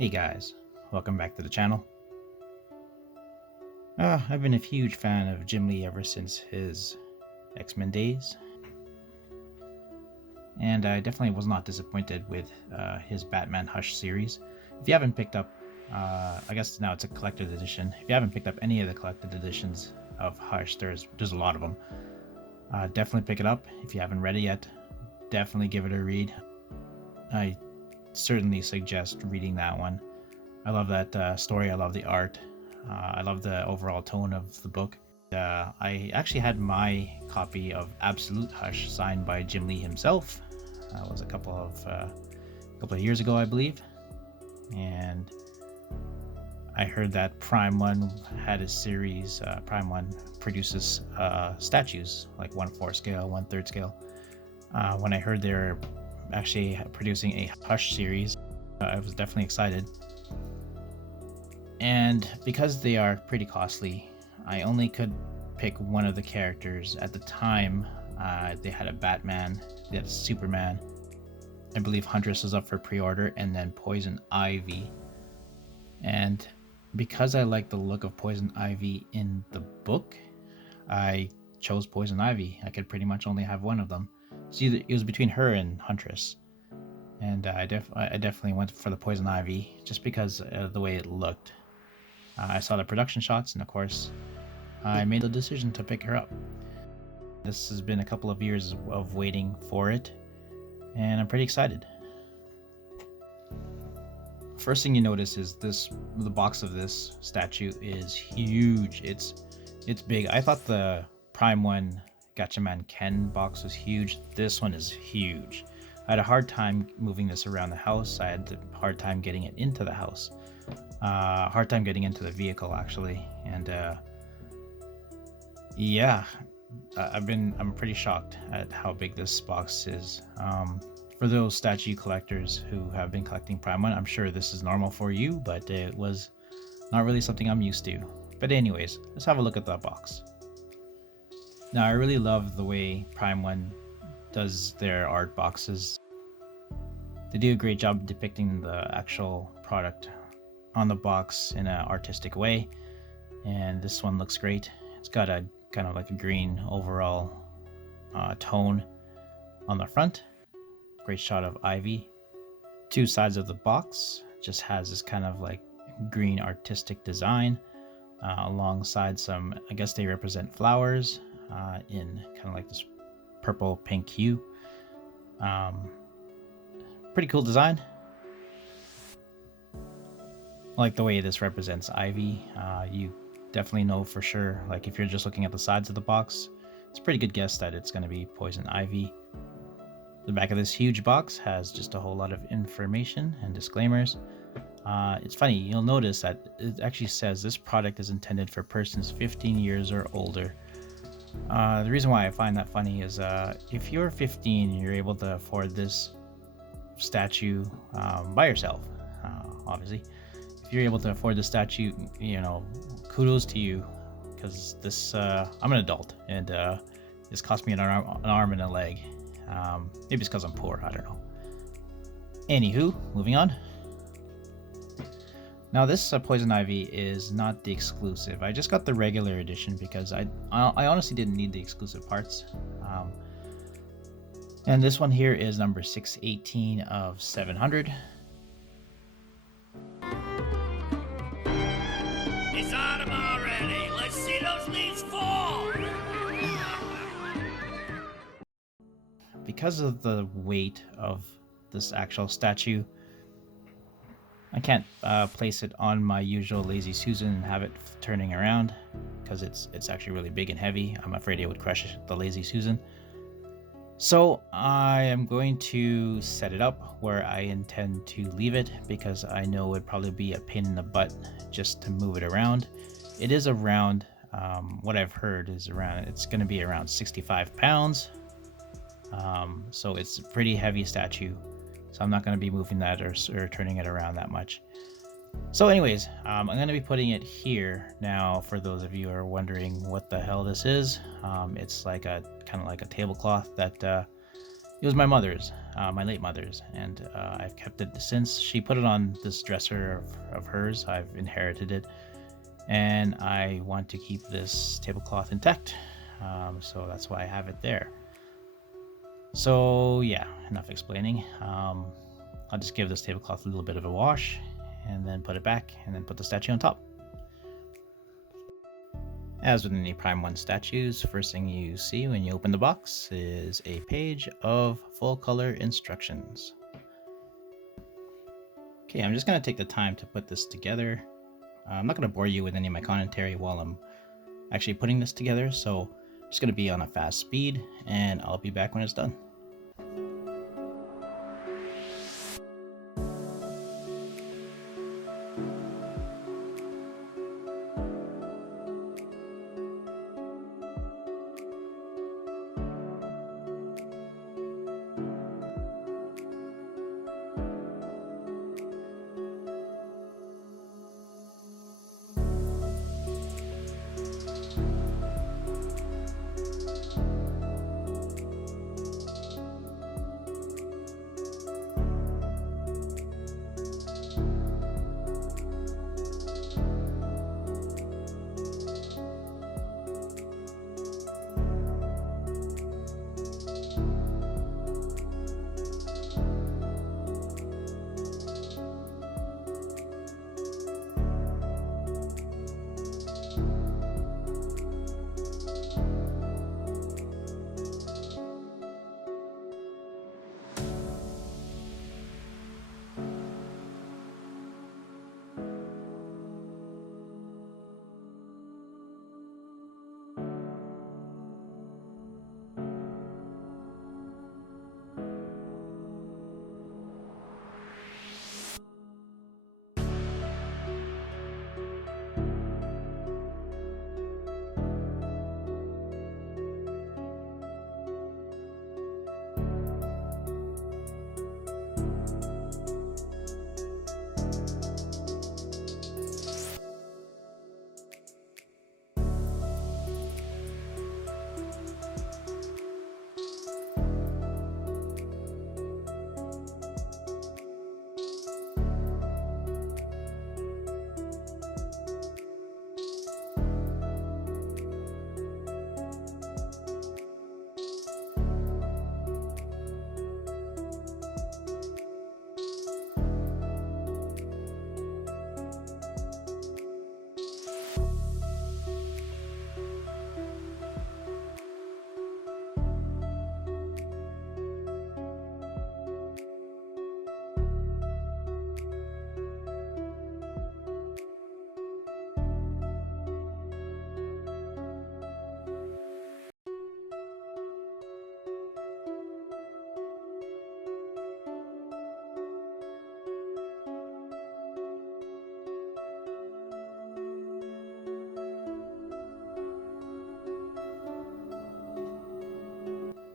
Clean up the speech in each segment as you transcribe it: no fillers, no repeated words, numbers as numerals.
Hey guys, welcome back to the channel. I've been a huge fan of Jim Lee ever since his X-Men days, and I definitely was not disappointed with his Batman Hush series. If you haven't picked up, I guess now it's a collector's edition. If you haven't picked up any of the collected editions of Hush, there's a lot of them. Definitely pick it up. If you haven't read it yet, definitely give it a read. I certainly suggest reading that one. I love that story. I love the art. I love the overall tone of the book. I actually had my copy of Absolute Hush signed by Jim Lee himself. That was a couple of years ago, I believe. And I heard that Prime One had a series. Prime One produces statues, like 1/4 scale, 1/3 scale. When I heard they're actually producing a Hush series, I was definitely excited. And because they are pretty costly, I only could pick one of the characters. At the time, they had a Batman, they had a Superman. I believe Huntress was up for pre-order, and then Poison Ivy. And because I like the look of Poison Ivy in the book, I chose Poison Ivy. I could pretty much only have one of them. So it was between her and Huntress. And I definitely went for the Poison Ivy just because of the way it looked. I saw the production shots, and of course, I made the decision to pick her up. This has been a couple of years of waiting for it, and I'm pretty excited. First thing you notice is the box of this statue is huge. It's big. I thought the Prime One Gatchaman Ken box was huge. This one is huge. I had a hard time moving this around the house. I had a hard time getting it into the house. Hard time getting into the vehicle, actually. And yeah, I'm pretty shocked at how big this box is. For those statue collectors who have been collecting Prime One, I'm sure this is normal for you, but it was not really something I'm used to. But anyways, let's have a look at that box. Now, I really love the way Prime One does their art boxes. They do a great job depicting the actual product on the box in an artistic way, and this one looks great. It's got a kind of like a green overall tone on the front. Great shot of Ivy. Two sides of the box just has this kind of like green artistic design alongside some, I guess they represent flowers in kind of like this purple pink hue. Pretty cool design. I like the way this represents Ivy. You definitely know for sure, like if you're just looking at the sides of the box, it's a pretty good guess that it's going to be Poison Ivy. The back of this huge box has just a whole lot of information and disclaimers. It's funny, you'll notice that it actually says this product is intended for persons 15 years or older. The reason why I find that funny is if you're 15, you're able to afford this statue by yourself, obviously. If you're able to afford the statue, you know, kudos to you, because this I'm an adult, and this cost me an arm and a leg. Maybe it's because I'm poor, I don't know. Anywho, moving on. Now this Poison Ivy is not the exclusive. I just got the regular edition because I honestly didn't need the exclusive parts. And this one here is number 618 of 700. It's autumn already. Let's see those leaves fall. Because of the weight of this actual statue, I can't place it on my usual Lazy Susan and have it turning around because it's actually really big and heavy. I'm afraid it would crush the Lazy Susan. So I am going to set it up where I intend to leave it because I know it would probably be a pain in the butt just to move it around. It is around, what I've heard is around, it's going to be around 65 pounds. So it's a pretty heavy statue. So I'm not going to be moving that or turning it around that much. So anyways, I'm going to be putting it here now. For those of you who are wondering what the hell this is, it's like a kind of like a tablecloth that It was my mother's, my late mother's, and I've kept it since. She put it on this dresser of hers. I've inherited it, and I want to keep this tablecloth intact, so that's why I have it there. So yeah, enough explaining. I'll just give this tablecloth a little bit of a wash, and then put it back, and then put the statue on top. As with any Prime 1 statues, first thing you see when you open the box is a page of full color instructions. Okay, I'm just going to take the time to put this together. I'm not going to bore you with any of my commentary while I'm actually putting this together, so I'm just going to be on a fast speed, and I'll be back when it's done.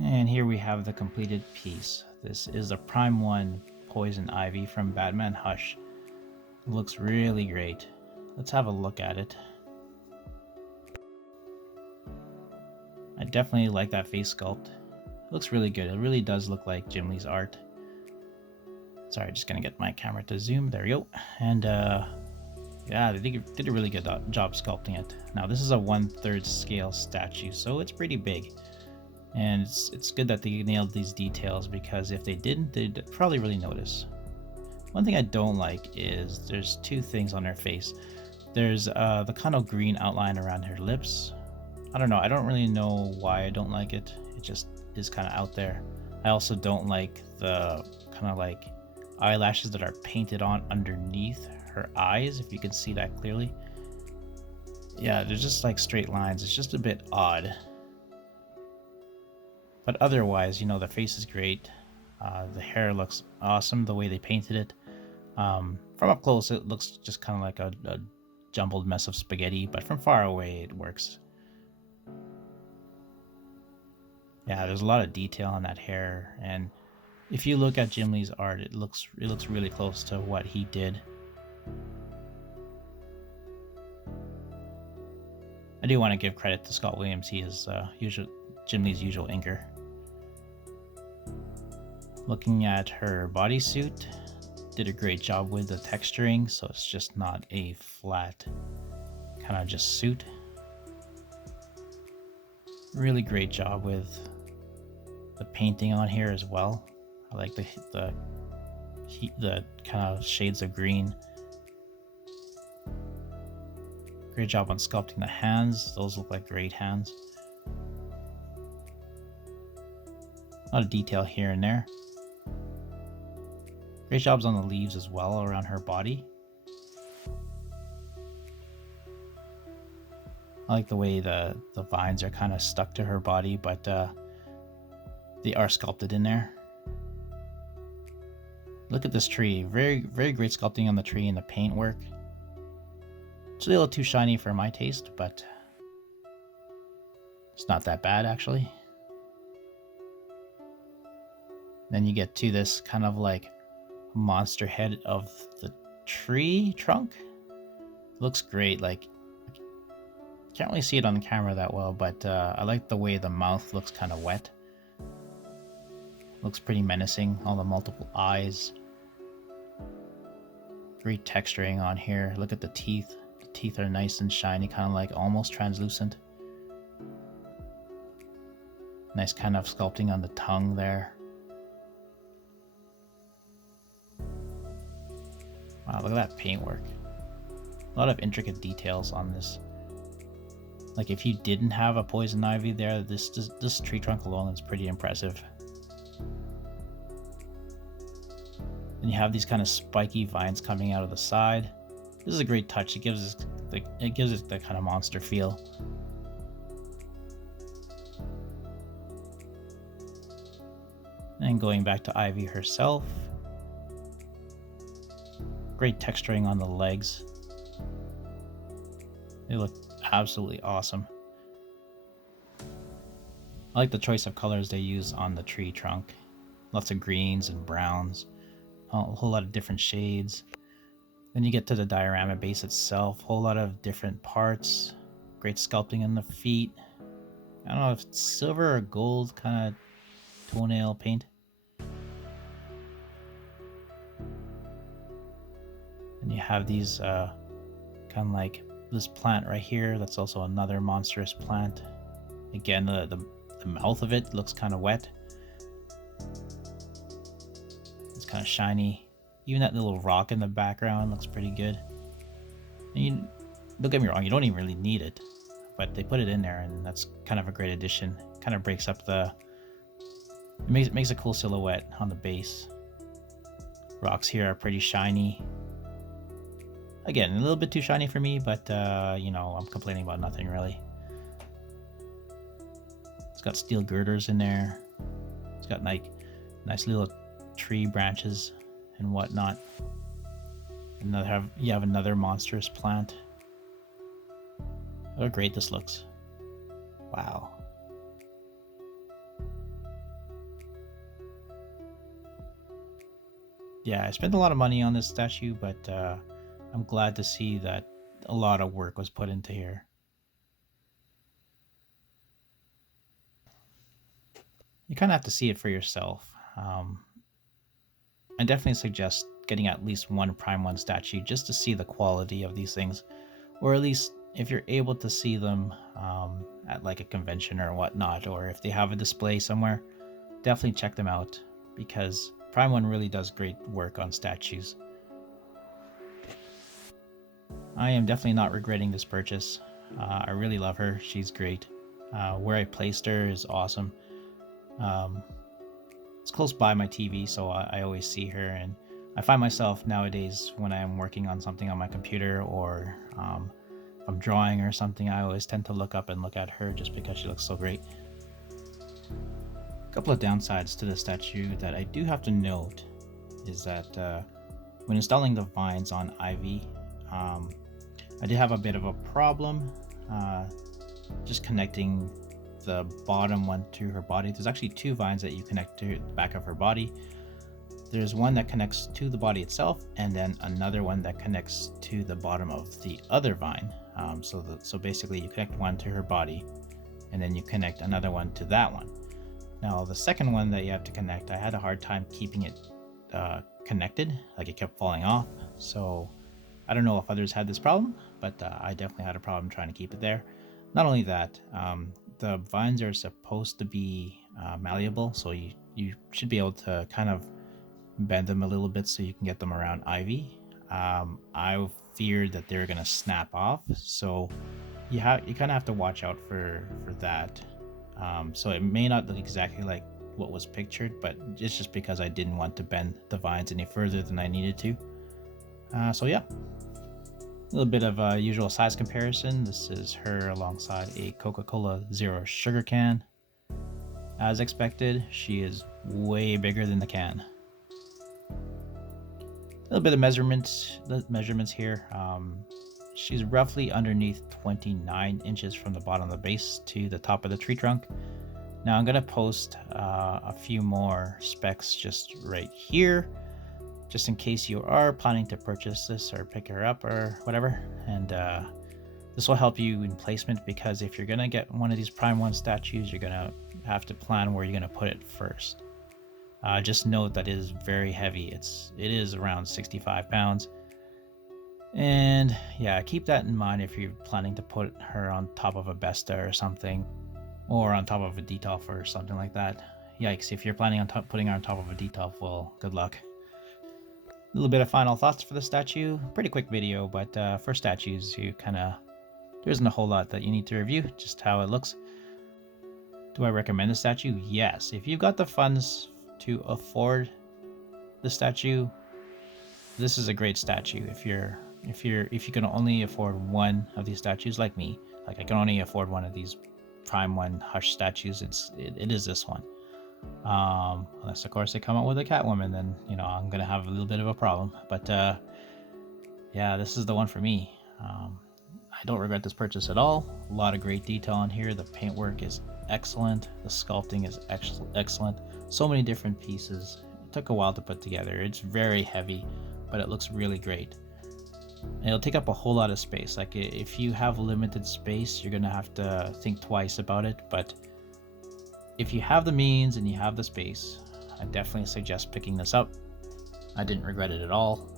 And here we have the completed piece. This is a Prime 1 Poison Ivy from Batman Hush. It looks really great. Let's have a look at it. I definitely like that face sculpt. It looks really good. It really does look like Jim Lee's art. Sorry, just gonna get my camera to zoom. There we go. And yeah, they did a really good job sculpting it. Now this is a 1/3 scale statue, so it's pretty big. And it's good that they nailed these details, because if they didn't, they'd probably really notice. One thing I don't like is there's two things on her face. There's the kind of green outline around her lips. I don't know. I don't really know why I don't like it. It just is kind of out there. I also don't like the kind of like eyelashes that are painted on underneath her eyes, if you can see that clearly. Yeah, they're just like straight lines. It's just a bit odd. But otherwise, you know, the face is great. The hair looks awesome the way they painted it. From up close, it looks just kind of like a jumbled mess of spaghetti, but from far away, it works. Yeah, there's a lot of detail on that hair, and if you look at Jim Lee's art, it looks really close to what he did. I do want to give credit to Scott Williams. He is Jim Lee's usual inker. Looking at her bodysuit, did a great job with the texturing, so it's just not a flat kind of just suit. Really great job with the painting on here as well. I like the kind of shades of green. Great job on sculpting the hands. Those look like great hands. A lot of detail here and there. Great jobs on the leaves as well around her body. I like the way the vines are kind of stuck to her body, but they are sculpted in there. Look at this tree. Very, very great sculpting on the tree and the paint work. It's a little too shiny for my taste, but it's not that bad actually. Then you get to this kind of like monster head of the tree trunk. Looks great. Like, can't really see it on the camera that well, but I like the way the mouth looks kind of wet. Looks pretty menacing. All the multiple eyes. Great texturing on here. Look at the teeth. The teeth are nice and shiny, kind of like almost translucent. Nice kind of sculpting on the tongue there. Wow, look at that paintwork. A lot of intricate details on this. Like if you didn't have a poison ivy there, this tree trunk alone is pretty impressive. And you have these kind of spiky vines coming out of the side. This is a great touch. It gives it that kind of monster feel. And going back to Ivy herself. Great texturing on the legs. They look absolutely awesome. I like the choice of colors they use on the tree trunk. Lots of greens and browns. A whole lot of different shades. Then you get to the diorama base itself. Whole lot of different parts. Great sculpting on the feet. I don't know if it's silver or gold kind of toenail paint. And you have these kind of like this plant right here. That's also another monstrous plant. Again, the mouth of it looks kind of wet. It's kind of shiny. Even that little rock in the background looks pretty good. And don't get me wrong, you don't even really need it, but they put it in there, and that's kind of a great addition. Kind of breaks up it makes a cool silhouette on the base. Rocks here are pretty shiny. Again, a little bit too shiny for me, but you know, I'm complaining about nothing really. It's got steel girders in there. It's got like nice little tree branches and whatnot. You have another monstrous plant. Look how great this looks. Wow. Yeah, I spent a lot of money on this statue, but I'm glad to see that a lot of work was put into here. You kind of have to see it for yourself. I definitely suggest getting at least one Prime 1 statue just to see the quality of these things, or at least if you're able to see them at like a convention or whatnot, or if they have a display somewhere, definitely check them out, because Prime 1 really does great work on statues. I am definitely not regretting this purchase. I really love her. She's great. Where I placed her is awesome. It's close by my TV, so I always see her, and I find myself nowadays when I'm working on something on my computer, or if I'm drawing or something, I always tend to look up and look at her just because she looks so great. A couple of downsides to the statue that I do have to note is that when installing the vines on Ivy, I did have a bit of a problem just connecting the bottom one to her body. There's actually two vines that you connect to the back of her body. There's one that connects to the body itself, and then another one that connects to the bottom of the other vine. So basically you connect one to her body, and then you connect another one to that one. Now the second one that you have to connect, I had a hard time keeping it connected, like it kept falling off. So I don't know if others had this problem, but I definitely had a problem trying to keep it there. Not only that, the vines are supposed to be malleable, so you should be able to kind of bend them a little bit so you can get them around ivy. I feared that they're gonna snap off, so you kind of have to watch out for that. So it may not look exactly like what was pictured, but it's just because I didn't want to bend the vines any further than I needed to. So yeah, a little bit of a usual size comparison. This is her alongside a Coca-Cola Zero Sugar can. As expected, she is way bigger than the can. A little bit of measurements here. She's roughly underneath 29 inches from the bottom of the base to the top of the tree trunk. Now I'm gonna post a few more specs just right here, just in case you are planning to purchase this or pick her up or whatever. And this will help you in placement, because if you're gonna get one of these Prime 1 statues, you're gonna have to plan where you're gonna put it first. Just note that it is very heavy. It is around 65 pounds. And yeah, keep that in mind if you're planning to put her on top of a Besta or something, or on top of a Detolf or something like that. Yikes, if you're planning on putting her on top of a Detolf, well, good luck. A little bit of final thoughts for the statue. Pretty quick video, but for statues, there isn't a whole lot that you need to review, just how it looks. Do I recommend the statue? Yes. If you've got the funds to afford the statue, this is a great statue. If you can only afford one of these statues, like me, like I can only afford one of these Prime 1 Hush statues, it is this one. Unless of course they come out with a Catwoman, then I'm gonna have a little bit of a problem. But yeah, this is the one for me. I don't regret this purchase at all. A lot of great detail on here. The paintwork is excellent. The sculpting is excellent. So many different pieces. It took a while to put together. It's very heavy, but it looks really great. And it'll take up a whole lot of space. Like if you have limited space, you're gonna have to think twice about it. But if you have the means and you have the space, I definitely suggest picking this up. I didn't regret it at all.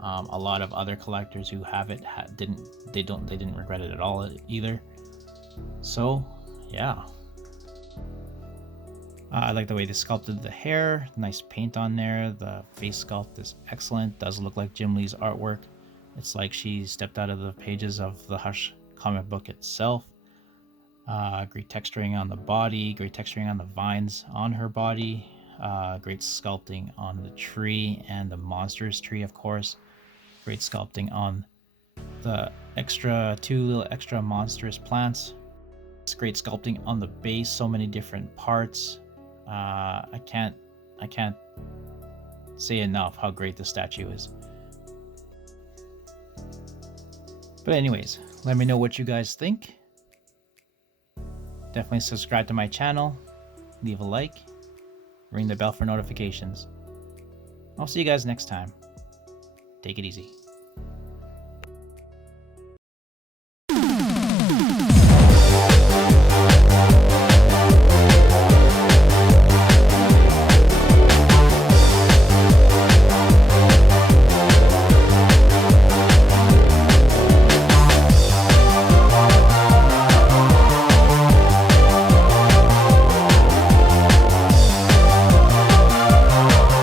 A lot of other collectors who have it didn't regret it at all either. So yeah, I like the way they sculpted the hair. Nice paint on there. The face sculpt is excellent. Does look like Jim Lee's artwork. It's like she stepped out of the pages of the Hush comic book itself. Great texturing on the body. Great texturing on the vines on her body. Great sculpting on the tree and the monstrous tree, of course. Great sculpting on the two little extra monstrous plants. It's great sculpting on the base. So many different parts. I can't say enough how great the statue is. But anyways, let me know what you guys think. Definitely subscribe to my channel, leave a like, ring the bell for notifications. I'll see you guys next time. Take it easy.